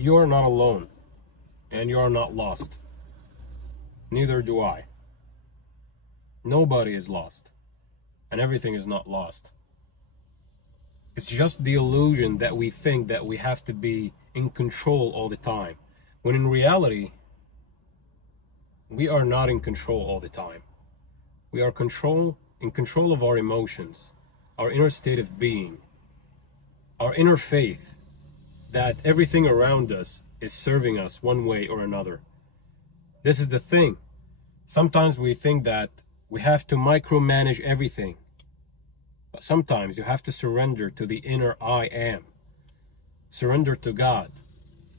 You are not alone, and you are not lost. Neither do I. Nobody is lost, and everything is not lost. It's just the illusion that we think that we have to be in control all the time, when in reality, we are not in control all the time. We are in control of our emotions, our inner state of being, our inner faith that everything around us is serving us one way or another. This is the thing. Sometimes we think that we have to micromanage everything. But sometimes you have to surrender to the inner I am. Surrender to God.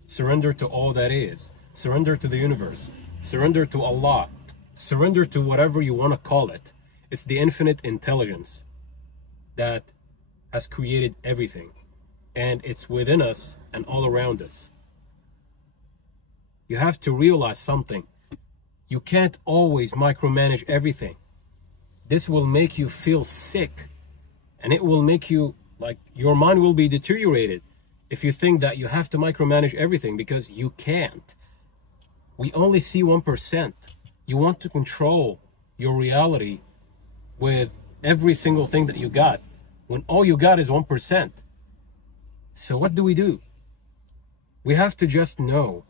Surrender to all that is. Surrender to the universe. Surrender to Allah. Surrender to whatever you want to call it. It's the infinite intelligence that has created everything. And it's within us and all around us. You have to realize something. You can't always micromanage everything. This will make you feel sick. And it will make you, like, your mind will be deteriorated if you think that you have to micromanage everything, because you can't. We only see 1%. You want to control your reality with every single thing that you got, when all you got is 1%. So what do? We have to just know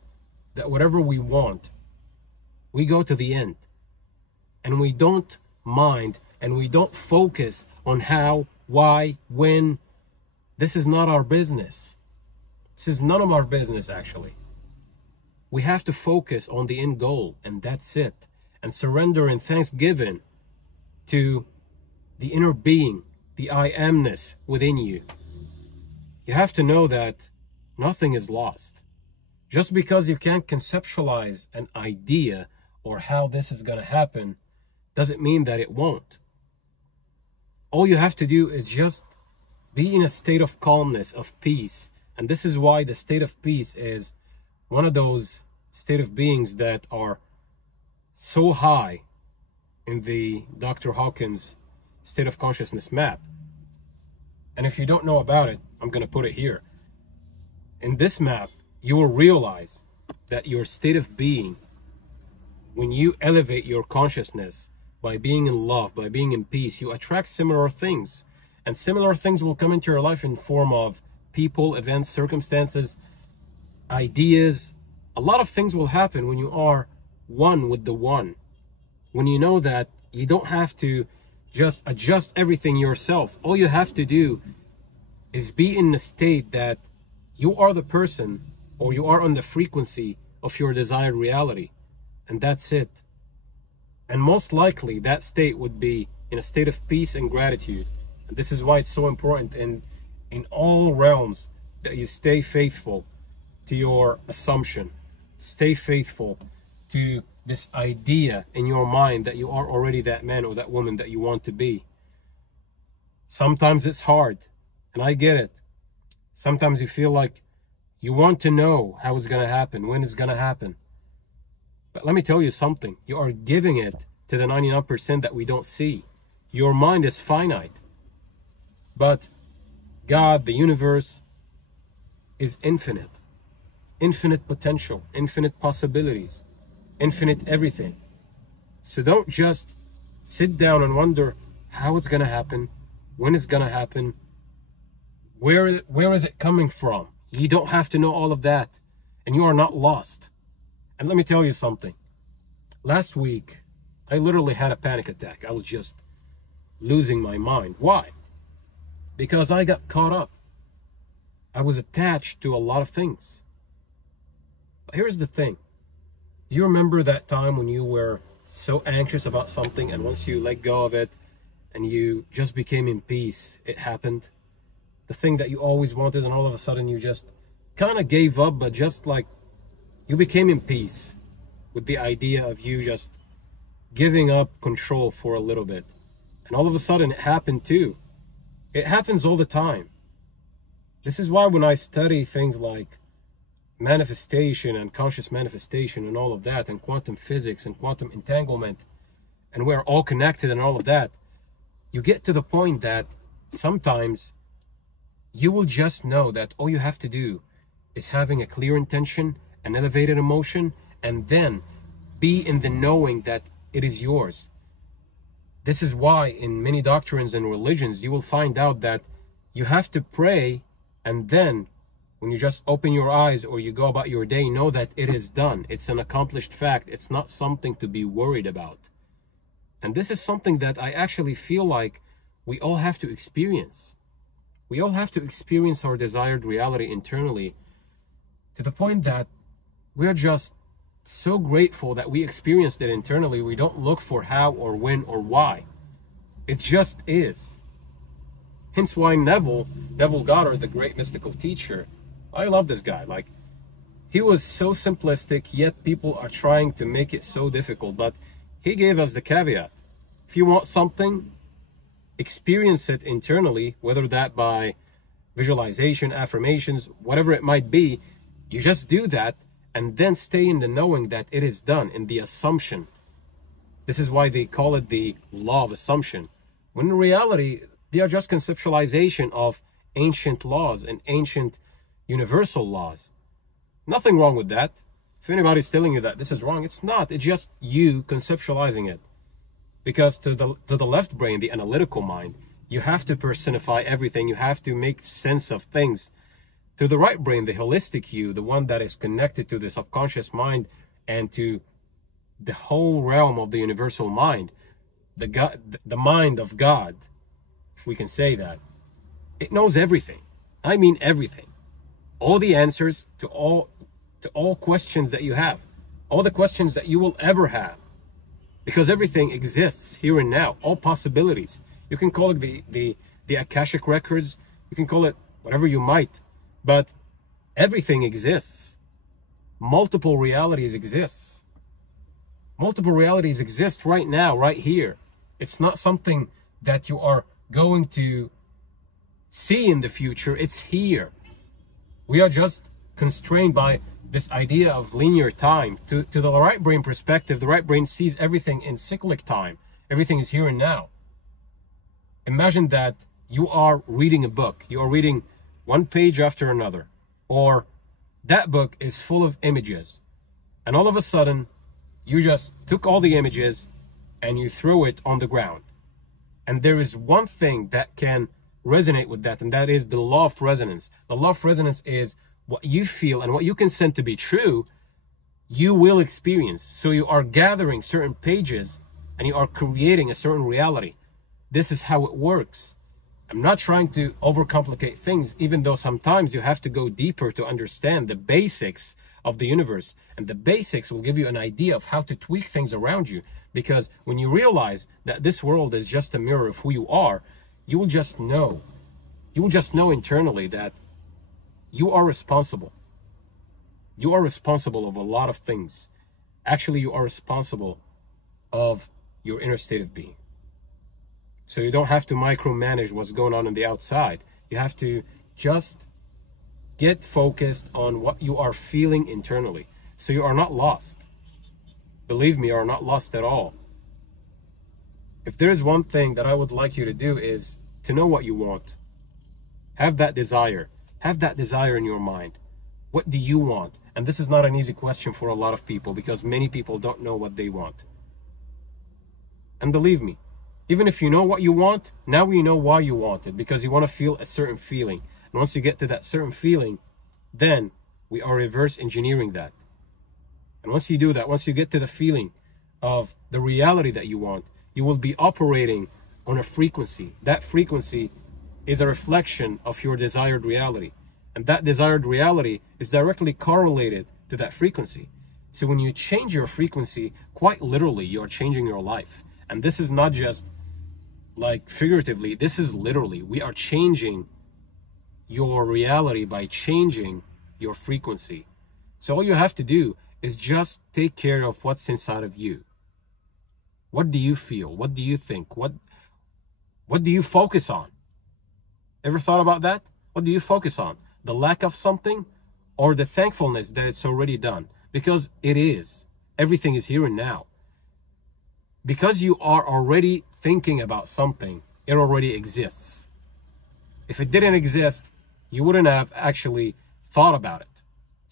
that whatever we want, we go to the end. And we don't mind, and we don't focus on how, why, when. This is not our business. This is none of our business, actually. We have to focus on the end goal, and that's it. And surrender in thanksgiving to the inner being, the I amness within you. You have to know that nothing is lost. Just because you can't conceptualize an idea or how this is going to happen doesn't mean that it won't. All you have to do is just be in a state of calmness, of peace. And this is why the state of peace is one of those state of beings that are so high in the Dr. Hawkins state of consciousness map. And if you don't know about it, I'm going to put it here. In this map, you will realize that your state of being, when you elevate your consciousness by being in love, by being in peace, you attract similar things. And similar things will come into your life in form of people, events, circumstances, ideas. A lot of things will happen when you are one with the one. When you know that you don't have to just adjust everything yourself. All you have to do is be in the state that you are the person, or you are on the frequency of your desired reality. And that's it. And most likely that state would be in a state of peace and gratitude. And this is why it's so important in all realms that you stay faithful to your assumption. Stay faithful to this idea in your mind that you are already that man or that woman that you want to be. Sometimes it's hard, and I get it. Sometimes you feel like you want to know how it's going to happen, when it's going to happen. But let me tell you something. You are giving it to the 99% that we don't see. Your mind is finite. But God, the universe, is infinite. Infinite potential, infinite possibilities, infinite everything. So don't just sit down and wonder how it's going to happen, when it's going to happen, where is it coming from. You don't have to know all of that, and you are not lost. And let me tell you something. Last week, I literally had a panic attack. I was just losing my mind. Why? Because I got caught up. I was attached to a lot of things. But here's the thing. Do you remember that time when you were so anxious about something, and once you let go of it and you just became in peace, it happened? The thing that you always wanted, and all of a sudden you just kind of gave up, but just like you became in peace with the idea of you just giving up control for a little bit. And all of a sudden it happened too. It happens all the time. This is why when I study things like manifestation and conscious manifestation and all of that, and quantum physics and quantum entanglement, and we're all connected and all of that, you get to the point that sometimes you will just know that all you have to do is having a clear intention, an elevated emotion, and then be in the knowing that it is yours. This is why in many doctrines and religions, you will find out that you have to pray, and then when you just open your eyes or you go about your day, know that it is done. It's an accomplished fact. It's not something to be worried about. And this is something that I actually feel like we all have to experience. We all have to experience our desired reality internally, to the point that we are just so grateful that we experienced it internally. We don't look for how or when or why. It just is. Hence why Neville Goddard, the great mystical teacher, I love this guy. Like, he was so simplistic, yet people are trying to make it so difficult. But he gave us the caveat. If you want something, experience it internally, whether that by visualization, affirmations, whatever it might be. You just do that, and then stay in the knowing that it is done, in the assumption. This is why they call it the law of assumption. When in reality, they are just conceptualization of ancient laws and ancient universal laws. Nothing wrong with that. If anybody's telling you that this is wrong, it's not. It's just you conceptualizing it. Because to the left brain, the analytical mind, you have to personify everything. You have to make sense of things. To the right brain, the holistic you, the one that is connected to the subconscious mind and to the whole realm of the universal mind, the mind of God, if we can say that, it knows everything. I mean everything. All the answers to all questions that you have, all the questions that you will ever have, because everything exists here and now, all possibilities. You can call it the Akashic records, you can call it whatever you might, but everything exists. Multiple realities exists. Multiple realities exist right now, right here. It's not something that you are going to see in the future. It's here. We are just constrained by this idea of linear time. To the right brain perspective, the right brain sees everything in cyclic time. Everything is here and now. Imagine that you are reading a book. You are reading one page after another, or that book is full of images, and all of a sudden you just took all the images and you threw it on the ground. And there is one thing that can resonate with that, and that is the law of resonance. The law of resonance is what you feel and what you consent to be true, you will experience. So you are gathering certain pages and you are creating a certain reality. This is how it works. I'm not trying to overcomplicate things, even though sometimes you have to go deeper to understand the basics of the universe. And the basics will give you an idea of how to tweak things around you. Because when you realize that this world is just a mirror of who you are, you will just know. You will just know internally that you are responsible. You are responsible of a lot of things. Actually, you are responsible of your inner state of being. So you don't have to micromanage what's going on the outside. You have to just get focused on what you are feeling internally. So you are not lost. Believe me, you are not lost at all. If there's one thing that I would like you to do is to know what you want. Have that desire. Have that desire in your mind. What do you want? And this is not an easy question for a lot of people, because many people don't know what they want. And believe me, even if you know what you want, now you know why you want it, because you want to feel a certain feeling. And once you get to that certain feeling, then we are reverse engineering that. And once you do that, once you get to the feeling of the reality that you want, you will be operating on a frequency. That frequency is a reflection of your desired reality. And that desired reality is directly correlated to that frequency. So when you change your frequency, quite literally, you are changing your life. And this is not just like figuratively, this is literally, we are changing your reality by changing your frequency. So all you have to do is just take care of what's inside of you. What do you feel? What do you think? What do you focus on? Ever thought about that? What do you focus on? The lack of something, or the thankfulness that it's already done? Because it is. Everything is here and now. Because you are already thinking about something, it already exists. If it didn't exist, you wouldn't have actually thought about it.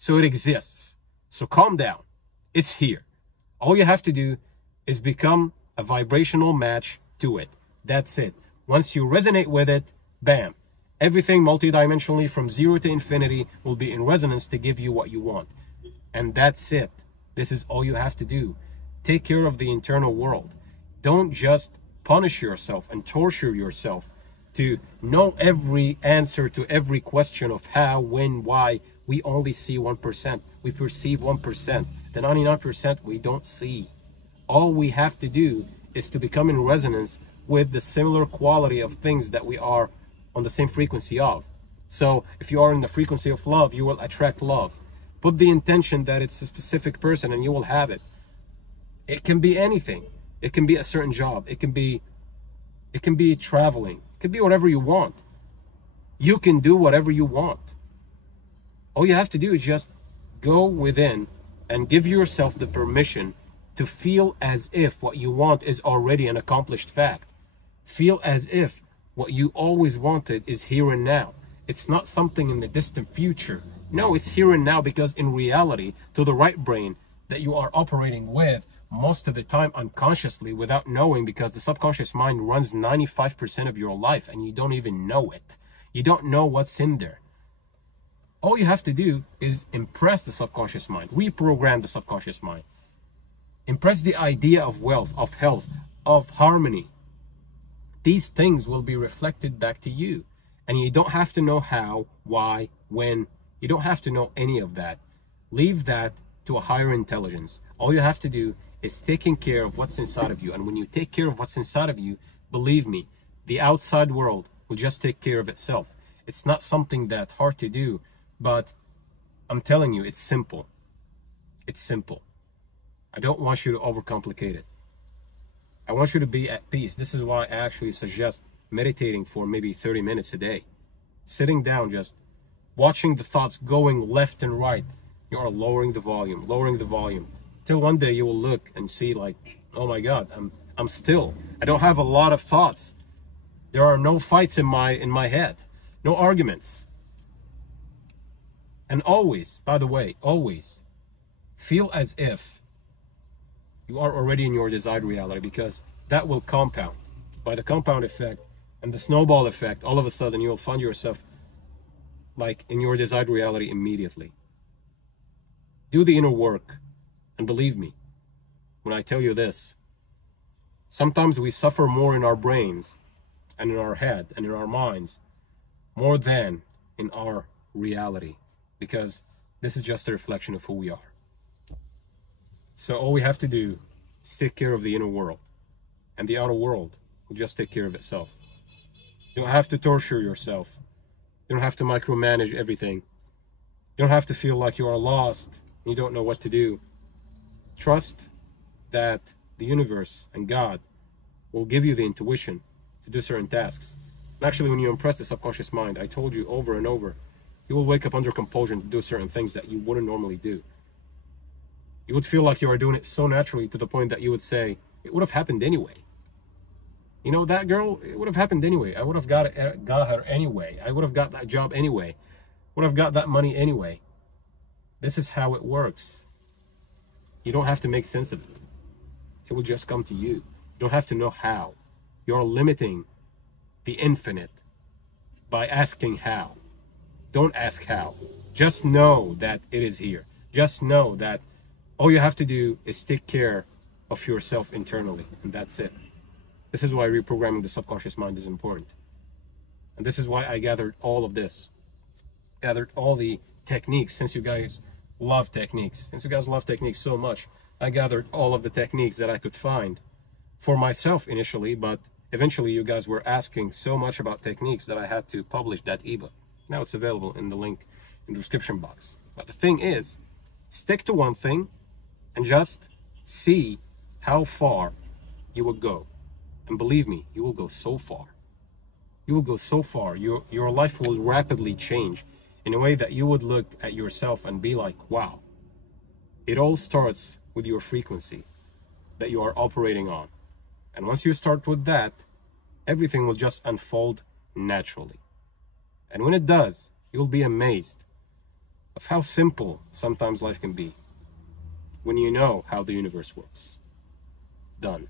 So it exists. So calm down. It's here. All you have to do is become a vibrational match to it. That's it. Once you resonate with it, bam. Everything multidimensionally from 0 to infinity will be in resonance to give you what you want. And that's it. This is all you have to do. Take care of the internal world. Don't just punish yourself and torture yourself to know every answer to every question of how, when, why. We only see 1%. We perceive 1%. The 99% we don't see. All we have to do is to become in resonance with the similar quality of things that we are on the same frequency of. So if you are in the frequency of love, you will attract love. Put the intention that it's a specific person and you will have it. It can be anything. It can be a certain job. It can be traveling. It can be whatever you want. You can do whatever you want. All you have to do is just go within and give yourself the permission to feel as if what you want is already an accomplished fact. Feel as if what you always wanted is here and now. It's not something in the distant future. No, it's here and now, because in reality, to the right brain that you are operating with most of the time unconsciously without knowing, because the subconscious mind runs 95% of your life and you don't even know it. You don't know what's in there. All you have to do is impress the subconscious mind, reprogram the subconscious mind. Impress the idea of wealth, of health, of harmony. These things will be reflected back to you. And you don't have to know how, why, when. You don't have to know any of that. Leave that to a higher intelligence. All you have to do is taking care of what's inside of you. And when you take care of what's inside of you, believe me, the outside world will just take care of itself. It's not something that's hard to do, but I'm telling you, it's simple. It's simple. I don't want you to overcomplicate it. I want you to be at peace. This is why I actually suggest meditating for maybe 30 minutes a day. Sitting down, just watching the thoughts going left and right. You are lowering the volume, till one day you will look and see like, oh my God, I'm still. I don't have a lot of thoughts. There are no fights in my head, no arguments. And always, by the way, always feel as if you are already in your desired reality, because that will compound. By the compound effect and the snowball effect, all of a sudden you will find yourself like in your desired reality immediately. Do the inner work, and believe me when I tell you this, sometimes we suffer more in our brains and in our head and in our minds more than in our reality, because this is just a reflection of who we are. So all we have to do is take care of the inner world, and the outer world will just take care of itself. You don't have to torture yourself. You don't have to micromanage everything. You don't have to feel like you are lost and you don't know what to do. Trust that the universe and God will give you the intuition to do certain tasks. And actually, when you impress the subconscious mind, I told you over and over, you will wake up under compulsion to do certain things that you wouldn't normally do. You would feel like you are doing it so naturally to the point that you would say, it would have happened anyway. You know, that girl, it would have happened anyway. I would have got her anyway. I would have got that job anyway. Would have got that money anyway. This is how it works. You don't have to make sense of it. It will just come to you. You don't have to know how. You're limiting the infinite by asking how. Don't ask how. Just know that it is here. Just know that all you have to do is take care of yourself internally, and that's it. This is why reprogramming the subconscious mind is important. And this is why I gathered all of this. Gathered all the techniques, since you guys love techniques. Since you guys love techniques so much, I gathered all of the techniques that I could find for myself initially, but eventually you guys were asking so much about techniques that I had to publish that ebook. Now it's available in the link in the description box. But the thing is, stick to one thing and just see how far you will go. And believe me, you will go so far. You will go so far. Your life will rapidly change in a way that you would look at yourself and be like, wow. It all starts with your frequency that you are operating on. And once you start with that, everything will just unfold naturally. And when it does, you'll be amazed of how simple sometimes life can be when you know how the universe works. Done.